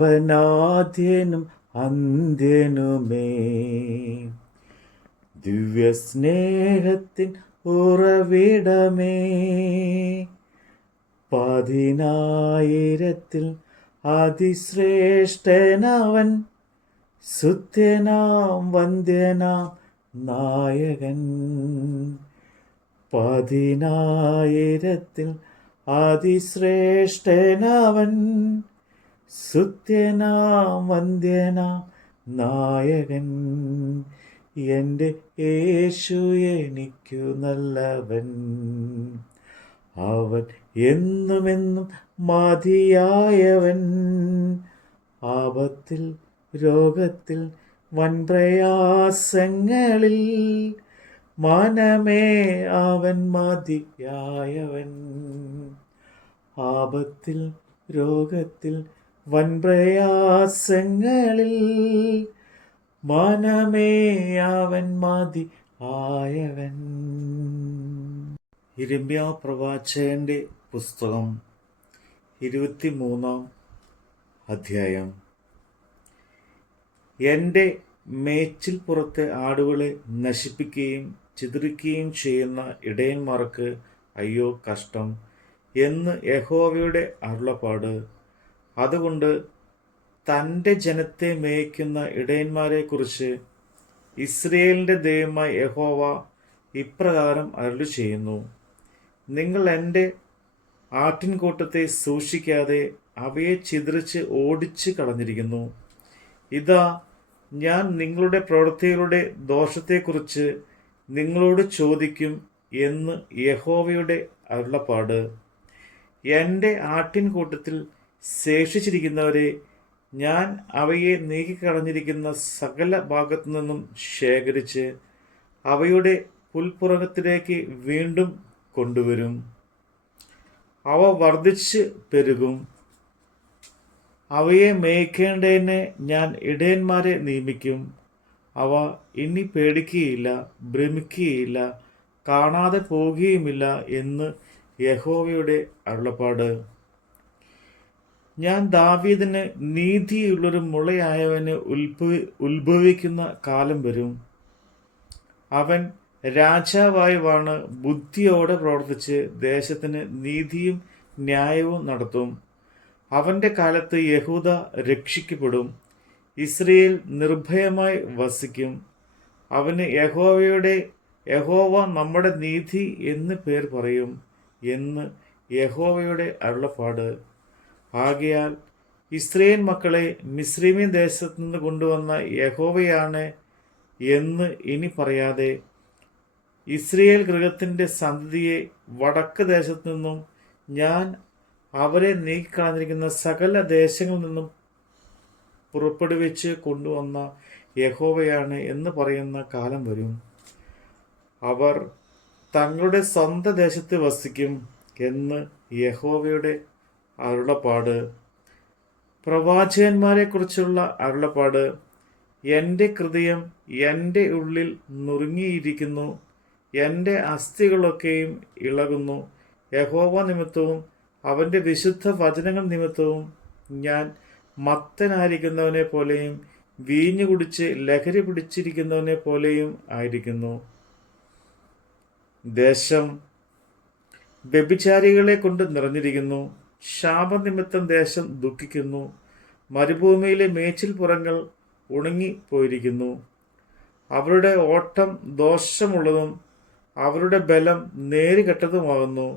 അവനാദ്യനും അന്ത്യനുമേ. ദിവ്യസ്നേഹത്തിൻ ഉറവിടമേ, 10,000-ൽ അതിശ്രേഷ്ഠനവൻ, സുത്യനാം വന്ദ്യനാം നായകൻ. 10,000-ൽ അതിശ്രേഷ്ഠനവൻ, സുത്യനാം വന്ദ്യനാം നായകൻ. എൻ്റെ യേശു എനിക്കു നല്ലവൻ, അവൻ എന്നുമെന്നും മതിയായവൻ. ആപത്തിൽ രോഗത്തിൽ വൻപ്രയാസങ്ങളിൽ മനമേ അവൻ മതിയായവൻ. ആപത്തിൽ രോഗത്തിൽ വൻപ്രയാസങ്ങളിൽ മനമേ അവൻ മതിയായവൻ. യിരെമ്യാ പ്രവാചകന്റെ പുസ്തകം 23-ാം അധ്യായം. എൻ്റെ മേച്ചിൽപ്പുറത്തെ ആടുകളെ നശിപ്പിക്കുകയും ചിതറിക്കുകയും ചെയ്യുന്ന ഇടയന്മാർക്ക് അയ്യോ കഷ്ടം എന്ന് യഹോവയുടെ അരുളപ്പാട്. അതുകൊണ്ട് തൻ്റെ ജനത്തെ മേയ്ക്കുന്ന ഇടയന്മാരെക്കുറിച്ച് ഇസ്രയേലിൻ്റെ ദൈവമായ യഹോവ ഇപ്രകാരം അരുളി ചെയ്യുന്നു: നിങ്ങൾ എൻ്റെ ആട്ടിൻകൂട്ടത്തെ സൂക്ഷിക്കാതെ അവയെ ചിതറിച്ച് ഓടിച്ച് കളഞ്ഞിരിക്കുന്നു. ഇതാ, ഞാൻ നിങ്ങളുടെ പ്രവൃത്തികളുടെ ദോഷത്തെക്കുറിച്ച് നിങ്ങളോട് ചോദിക്കും എന്ന് യഹോവയുടെ അരുളപ്പാട്. എൻ്റെ ആട്ടിൻകൂട്ടത്തിൽ ശേഷിച്ചിരിക്കുന്നവരെ ഞാൻ അവയെ നീക്കിക്കളഞ്ഞിരിക്കുന്ന സകല ഭാഗത്തു നിന്നും ശേഖരിച്ച് അവയുടെ പുൽപ്പുറത്തിലേക്ക് വീണ്ടും കൊണ്ടുവരും. അവ വർദ്ധിച്ച് പെരുകും. അവയെ മേയ്ക്കേണ്ടതിന് ഞാൻ ഇടയന്മാരെ നിയമിക്കും. അവ ഇനി പേടിക്കുകയില്ല, ഭ്രമിക്കുകയില്ല, കാണാതെ പോകുകയുമില്ല എന്ന് യഹോവയുടെ അരുളപ്പാട്. ഞാൻ ദാവീദിന് നീതിയുള്ളൊരു മുളയായവന് ഉത്ഭവിക്കുന്ന കാലം വരും. അവൻ രാജാവായി വാണ് ബുദ്ധിയോടെ പ്രവർത്തിച്ച് ദേശത്തിന് നീതിയും ന്യായവും നടത്തും. അവൻ്റെ കാലത്ത് യഹൂദ രക്ഷിക്കപ്പെടും, ഇസ്രയേൽ നിർഭയമായി വസിക്കും. അവന് യഹോവ നമ്മുടെ നീതി എന്ന് പേർ പറയും എന്ന് യഹോവയുടെ അരുളപ്പാട്. ആകയാൽ ഇസ്രയേൽ മക്കളെ മിസ്രയീം ദേശത്തു നിന്ന് കൊണ്ടുവന്ന യഹോവയാണ് എന്ന് ഇനി പറയാതെ, ഇസ്രയേൽ ഗൃഹത്തിൻ്റെ സന്തതിയെ വടക്ക് ദേശത്തു നിന്നും ഞാൻ അവരെ നീക്കിക്കളഞ്ഞിരിക്കുന്ന സകല ദേശങ്ങളിൽ നിന്നും പുറപ്പെടുവിച്ച് കൊണ്ടുവന്ന യഹോവയാണ് എന്ന് പറയുന്ന കാലം വരും. അവർ തങ്ങളുടെ സ്വന്തം ദേശത്ത് വസിക്കും എന്ന് യഹോവയുടെ അരുളപ്പാട്. പ്രവാചകന്മാരെക്കുറിച്ചുള്ള അരുളപ്പാട്. എൻ്റെ ഹൃദയം എൻ്റെ ഉള്ളിൽ നുറുങ്ങിയിരിക്കുന്നു, എൻ്റെ അസ്ഥികളൊക്കെയും ഇളകുന്നു. യഹോവ നിമിത്തവും അവൻ്റെ വിശുദ്ധ വചനങ്ങൾ നിമിത്തവും ഞാൻ മത്തനായിരിക്കുന്നവനെ പോലെയും വീഞ്ഞു കുടിച്ച് ലഹരി പിടിച്ചിരിക്കുന്നവനെ പോലെയും ആയിരിക്കുന്നു. ദേശം വ്യഭിചാരികളെ കൊണ്ട് നിറഞ്ഞിരിക്കുന്നു. ശാപനിമിത്തം ദേശം ദുഃഖിക്കുന്നു. മരുഭൂമിയിലെ മേച്ചിൽപ്പുറങ്ങൾ ഉണങ്ങിപ്പോയിരിക്കുന്നു. അവരുടെ ഓട്ടം ദോഷമുള്ളതും അവരുടെ ബലം നേരുകെട്ടതുമാകുന്നു.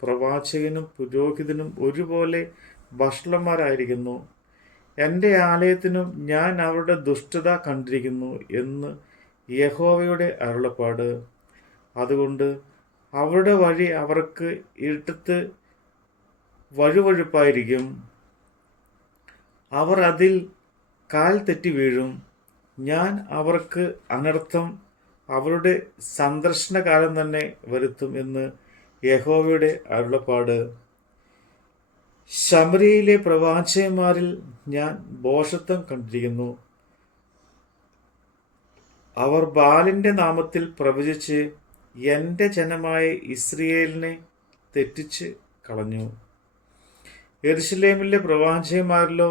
പ്രവാചകനും പുരോഹിതനും ഒരുപോലെ വഷളന്മാരായിരിക്കുന്നു. എൻ്റെ ആലയത്തിനും ഞാൻ അവരുടെ ദുഷ്ടത കണ്ടിരിക്കുന്നു എന്ന് യഹോവയുടെ അരുളപ്പാട്. അതുകൊണ്ട് അവരുടെ വഴി അവർക്ക് ഇരുട്ടത്ത് വഴുവഴുപ്പായിരിക്കും. അവർ അതിൽ കാൽ തെറ്റി വീഴും. ഞാൻ അവർക്ക് അനർത്ഥം അവരുടെ സന്ദർശനകാലം തന്നെ വരുത്തും എന്ന് യഹോവയുടെ അരുളപ്പാട്. ശമര്യയിലെ പ്രവാചകന്മാരിൽ ഞാൻ ഭോഷത്വം കണ്ടിരിക്കുന്നു. അവർ ബാലിൻ്റെ നാമത്തിൽ പ്രവചിച്ച് എൻ്റെ ജനമായ ഇസ്രയേലിനെ തെറ്റിച്ച് കളഞ്ഞു. യെരുശലേമിലെ പ്രവാചകന്മാരിലോ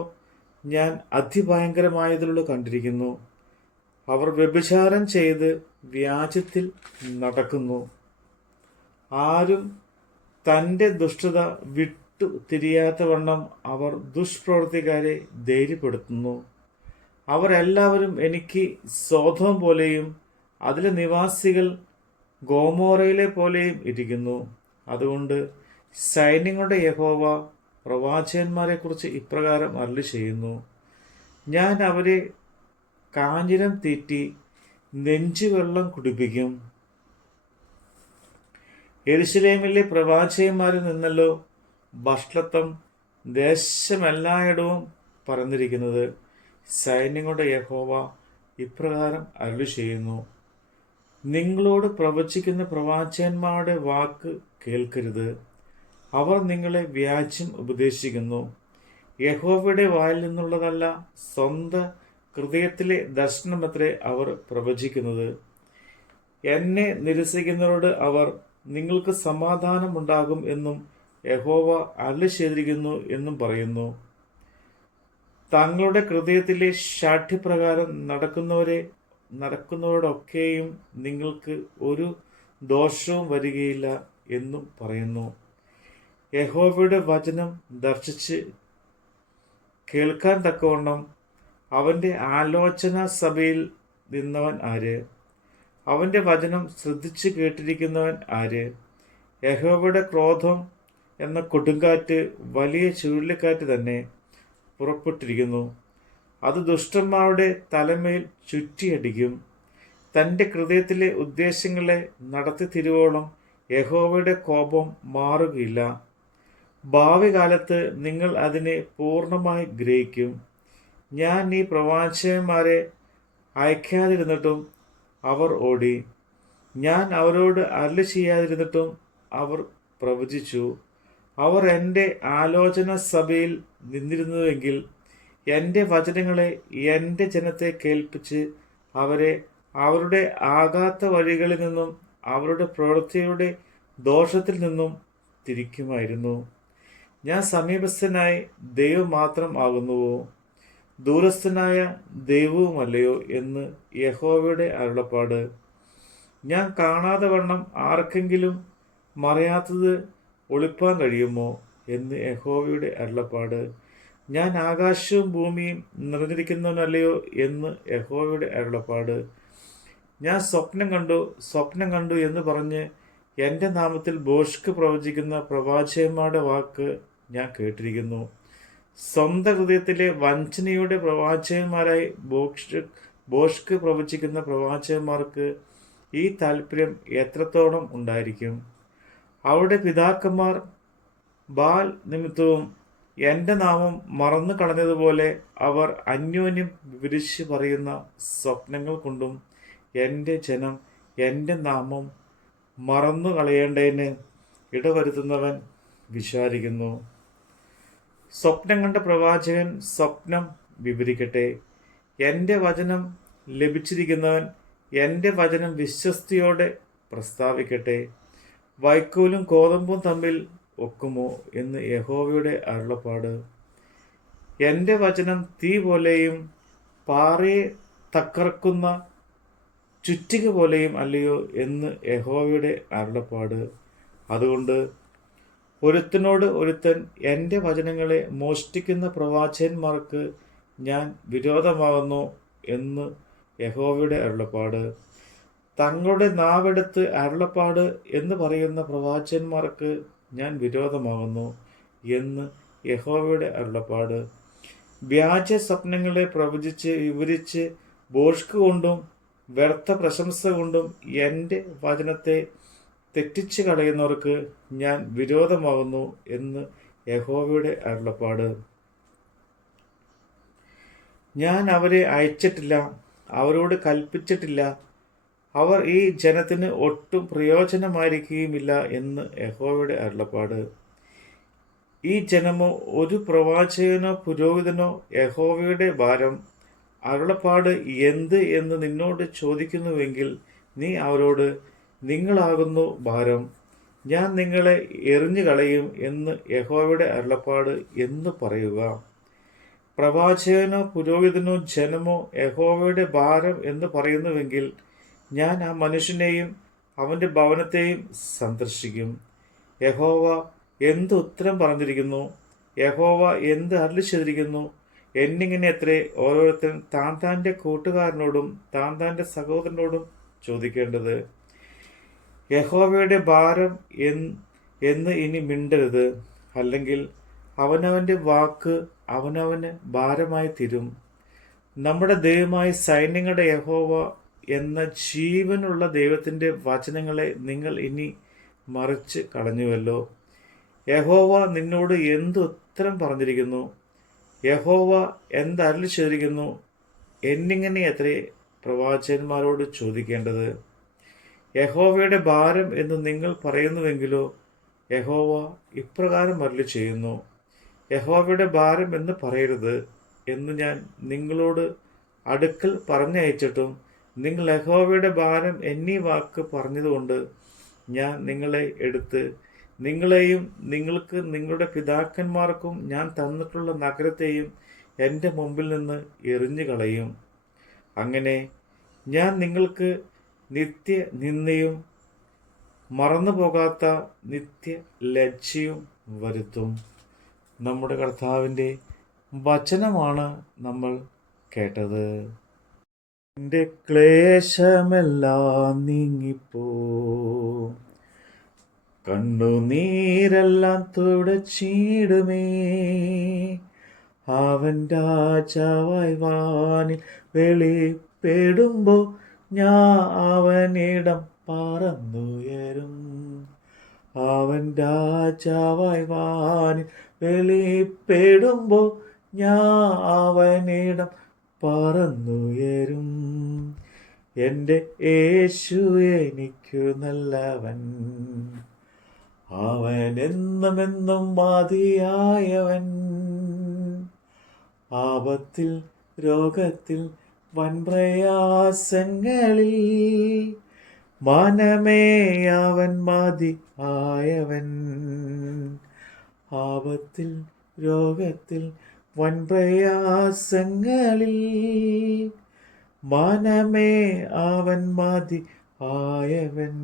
ഞാൻ അതിഭയങ്കരമായതിലുള്ള കണ്ടിരിക്കുന്നു. അവർ വ്യഭിചാരം ചെയ്ത് വ്യാജത്തിൽ നടക്കുന്നു. ആരും തൻ്റെ ദുഷ്ടത വിട്ടു തിരിയാത്തവണ്ണം അവർ ദുഷ്പ്രവൃത്തിക്കാരെ ധൈര്യപ്പെടുത്തുന്നു. അവരെല്ലാവരും എനിക്ക് സോദോം പോലെയും അതിലെ നിവാസികൾ ഗോമോറയിലെ പോലെയും ഇരിക്കുന്നു. അതുകൊണ്ട് സൈന്യങ്ങളുടെ യഹോവ പ്രവാചകന്മാരെക്കുറിച്ച് ഇപ്രകാരം അരുളി ചെയ്യുന്നു: ഞാൻ അവരെ കാഞ്ഞിരം തീറ്റി നെഞ്ചുവെള്ളം കുടിപ്പിക്കും. യെരൂശലേമിലെ പ്രവാചകന്മാരിൽ നിന്നല്ലോ ഭക്ഷണത്വം ദേശമെല്ലായിടവും പരന്നിരിക്കുന്നത്. സൈന്യങ്ങളുടെ യഹോവ ഇപ്രകാരം അരുളി ചെയ്യുന്നു: നിങ്ങളോട് പ്രവചിക്കുന്ന പ്രവാചകന്മാരുടെ വാക്ക് കേൾക്കരുത്. അവർ നിങ്ങളെ വ്യാജ്യം ഉപദേശിക്കുന്നു. യഹോവയുടെ വായിൽ നിന്നുള്ളതല്ല, സ്വന്തം ഹൃദയത്തിലെ ദർശനമത്രേ അവർ പ്രവചിക്കുന്നത്. എന്നെ നിരസിക്കുന്നവരോട് അവർ നിങ്ങൾക്ക് സമാധാനമുണ്ടാകും എന്നും യഹോവ അരുളി ചെയ്തിരിക്കുന്നു എന്നും പറയുന്നു. തങ്ങളുടെ ഹൃദയത്തിലെ ശാഠ്യപ്രകാരം നടക്കുന്നവരോടൊക്കെയും നിങ്ങൾക്ക് ഒരു ദോഷവും വരികയില്ല എന്നും പറയുന്നു. യഹോവയുടെ വചനം ദർശിച്ച് കേൾക്കാൻ തക്കവണ്ണം അവൻ്റെ ആലോചന സഭയിൽ നിന്നവൻ ആര്? അവൻ്റെ വചനം ശ്രദ്ധിച്ച് കേട്ടിരിക്കുന്നവൻ ആര്? യഹോവയുടെ ക്രോധം എന്ന കൊടുങ്കാറ്റ് വലിയ ചുഴലിക്കാറ്റ് തന്നെ പുറപ്പെട്ടിരിക്കുന്നു. അത് ദുഷ്ടന്മാരുടെ തലമേൽ ചുറ്റിയടിക്കും. തൻ്റെ ഹൃദയത്തിലെ ഉദ്ദേശങ്ങളെ നടത്തി തിരുവോളം യഹോവയുടെ കോപം മാറുകയില്ല. ഭാവി കാലത്ത് നിങ്ങൾ അതിനെ പൂർണ്ണമായി ഗ്രഹിക്കും. ഞാൻ ഈ പ്രവാചകന്മാരെ അയക്കാതിരുന്നിട്ടും അവർ ഓടി. ഞാൻ അവരോട് അരുളി ചെയ്യാതിരുന്നിട്ടും അവർ പ്രവചിച്ചു. അവർ എൻ്റെ ആലോചന സഭയിൽ നിന്നിരുന്നുവെങ്കിൽ എൻ്റെ വചനങ്ങളെ എൻ്റെ ജനത്തെ കേൾപ്പിച്ച് അവരെ അവരുടെ ആകാത്ത വഴികളിൽ നിന്നും അവരുടെ പ്രവൃത്തിയുടെ ദോഷത്തിൽ നിന്നും തിരിക്കുമായിരുന്നു. ഞാൻ സമീപസ്ഥനായി ദൈവം മാത്രം ആകുന്നുവോ, ദൂരസ്ഥനായ ദൈവവുമല്ലയോ എന്ന് യഹോവയുടെ അരുളപ്പാട്. ഞാൻ കാണാതെ വണ്ണം ആർക്കെങ്കിലും മറയാത്തത് ഒളിപ്പാൻ കഴിയുമോ എന്ന് യഹോവയുടെ അരുളപ്പാട്. ഞാൻ ആകാശവും ഭൂമിയും നിറഞ്ഞിരിക്കുന്നവനല്ലയോ എന്ന് യഹോവയുടെ അരുളപ്പാട്. ഞാൻ സ്വപ്നം കണ്ടു എന്ന് പറഞ്ഞ് എൻ്റെ നാമത്തിൽ ഭോഷ്ക് പ്രവചിക്കുന്ന പ്രവാചകന്മാരുടെ വാക്ക് ഞാൻ കേട്ടിരിക്കുന്നു. സ്വന്തം ഹൃദയത്തിലെ വഞ്ചനയുടെ പ്രവാചകന്മാരായി ഭോഷ്ക് പ്രവചിക്കുന്ന പ്രവാചകന്മാർക്ക് ഈ താല്പര്യം എത്രത്തോളം ഉണ്ടായിരിക്കും? അവരുടെ പിതാക്കന്മാർ ബാൽ നിമിത്തവും എൻ്റെ നാമം മറന്നു കളഞ്ഞതുപോലെ അവർ അന്യോന്യം വിവരിച്ച് പറയുന്ന സ്വപ്നങ്ങൾ കൊണ്ടും എൻ്റെ ജനം എൻ്റെ നാമം മറന്നു കളയേണ്ടതിന് ഇടവരുത്തുന്നവൻ വിചാരിക്കുന്നു. സ്വപ്നം കണ്ട പ്രവാചകൻ സ്വപ്നം വിവരിക്കട്ടെ. എൻ്റെ വചനം ലഭിച്ചിരിക്കുന്നവൻ എൻ്റെ വചനം വിശ്വസ്തയോടെ പ്രസ്താവിക്കട്ടെ. വൈക്കോലും ഗോതമ്പും തമ്മിൽ ഒക്കുമോ എന്ന് യഹോവയുടെ അരുളപ്പാട്. എൻ്റെ വചനം തീ പോലെയും പാറയെ തകർക്കുന്ന ചുറ്റിക പോലെയും അല്ലയോ എന്ന് യഹോവയുടെ അരുളപ്പാട്. അതുകൊണ്ട് ഒരുത്തനോട് ഒരുത്തൻ എൻ്റെ വചനങ്ങളെ മോഷ്ടിക്കുന്ന പ്രവാചകന്മാർക്ക് ഞാൻ വിരോധമാകുന്നു എന്ന് യഹോവയുടെ അരുളപ്പാട്. തങ്ങളുടെ നാവെടുത്ത് അരുളപ്പാട് എന്ന് പറയുന്ന പ്രവാചകന്മാർക്ക് ഞാൻ വിരോധമാകുന്നു എന്ന് യഹോവയുടെ അരുളപ്പാട്. വ്യാജ സ്വപ്നങ്ങളെ പ്രവചിച്ച് വിവരിച്ച് ഭോഷ്ക് കൊണ്ടും വ്യർത്ഥ പ്രശംസ കൊണ്ടും എൻ്റെ വചനത്തെ തെറ്റിച്ചു കളയുന്നവർക്ക് ഞാൻ വിരോധമാകുന്നു എന്ന് യഹോവയുടെ അരുളപ്പാട്. ഞാൻ അവരെ അയച്ചിട്ടില്ല, അവരോട് കൽപ്പിച്ചിട്ടില്ല. അവർ ഈ ജനത്തിന് ഒട്ടും പ്രയോജനമായിരിക്കുകയുമില്ല എന്ന് യഹോവയുടെ അരുളപ്പാട്. ഈ ജനമോ ഒരു പ്രവാചകനോ പുരോഹിതനോ യഹോവയുടെ ഭാരം അരുളപ്പാട് എന്ത് എന്ന് നിന്നോട് ചോദിക്കുന്നുവെങ്കിൽ നീ അവരോട്, നിങ്ങളാകുന്നു ഭാരം, ഞാൻ നിങ്ങളെ എറിഞ്ഞു കളയും എന്ന് യഹോവയുടെ അരുളപ്പാട് എന്ന് പറയുക. പ്രവാചകനോ പുരോഹിതനോ ജനമോ യഹോവയുടെ ഭാരം എന്ന് പറയുന്നുവെങ്കിൽ ഞാൻ ആ മനുഷ്യനെയും അവൻ്റെ ഭവനത്തെയും സന്ദർശിക്കും. യഹോവ എന്ത് ഉത്തരം പറഞ്ഞിരിക്കുന്നു, യഹോവ എന്ത് അരുളി ചെയ്തിരിക്കുന്നു എന്നിങ്ങനെ അത്രേ ഓരോരുത്തരും താൻ താൻ്റെ കൂട്ടുകാരനോടും താൻ താൻ്റെ സഹോദരനോടും ചോദിക്കേണ്ടത്. യഹോവയുടെ ഭാരം എന്ന് ഇനി മിണ്ടരുത്, അല്ലെങ്കിൽ അവനവൻ്റെ വാക്ക് അവനവന് ഭാരമായി തീരും. നമ്മുടെ ദൈവമായ സൈന്യങ്ങളുടെ യഹോവ എന്ന ജീവനുള്ള ദൈവത്തിൻ്റെ വചനങ്ങളെ നിങ്ങൾ ഇനി മറിച്ച് കളഞ്ഞുവല്ലോ. യഹോവ നിന്നോട് എന്ത് ഉത്തരം പറഞ്ഞിരിക്കുന്നു, യഹോവ എന്തരുളി ചെയ്തിരിക്കുന്നു എന്നിങ്ങനെ അത്രേ പ്രവാചകന്മാരോട് ചോദിക്കേണ്ടത്. യഹോവയുടെ ഭാരം എന്ന് നിങ്ങൾ പറയുന്നുവെങ്കിലോ യഹോവ ഇപ്രകാരം അരുളി ചെയ്യുന്നു, യഹോവയുടെ ഭാരം എന്ന് പറയരുത് എന്ന് ഞാൻ നിങ്ങളോട് അടുക്കൽ പറഞ്ഞയച്ചിട്ടും നിങ്ങൾ യഹോവയുടെ ഭാരം എന്നീ വാക്ക് പറഞ്ഞതുകൊണ്ട് ഞാൻ നിങ്ങളെ എടുത്ത് നിങ്ങളെയും നിങ്ങൾക്ക് നിങ്ങളുടെ പിതാക്കന്മാർക്കും ഞാൻ തന്നിട്ടുള്ള നഗരത്തെയും എൻ്റെ മുമ്പിൽ നിന്ന് എറിഞ്ഞു കളയും. അങ്ങനെ ഞാൻ നിങ്ങൾക്ക് നിത്യ നിന്ദയും മറന്നു പോകാത്ത നിത്യ ലജ്ജയും വരുത്തും. നമ്മുടെ കർത്താവിൻ്റെ വചനമാണ് നമ്മൾ കേട്ടത്. എൻ്റെ ക്ലേശമെല്ലാം നീങ്ങിപ്പോ, കണ്ണുനീരെല്ലാം തുടച്ചിടുമേ. അവൻ രാജാവായി വാനിൽ വെളിപ്പെടുമ്പോ ഞാൻ അവനിടം പറന്നുയരും. അവൻ രാജാവായി വാനിൽ വെളിപ്പെടുമ്പോ ഞാൻ അവനിടം പറന്നുയരും. എൻ്റെ യേശു എനിക്കു നല്ലവൻ, അവൻ എന്നുമെന്നും മതിയായവൻ. ആപത്തിൽ രോഗത്തിൽ വൻപ്രയാസങ്ങളിൽ മനമേ അവൻ മതിയായവൻ. ആപത്തിൽ രോഗത്തിൽ വൻപ്രയാസങ്ങളിൽ മനമേ അവൻ മതിയായവൻ.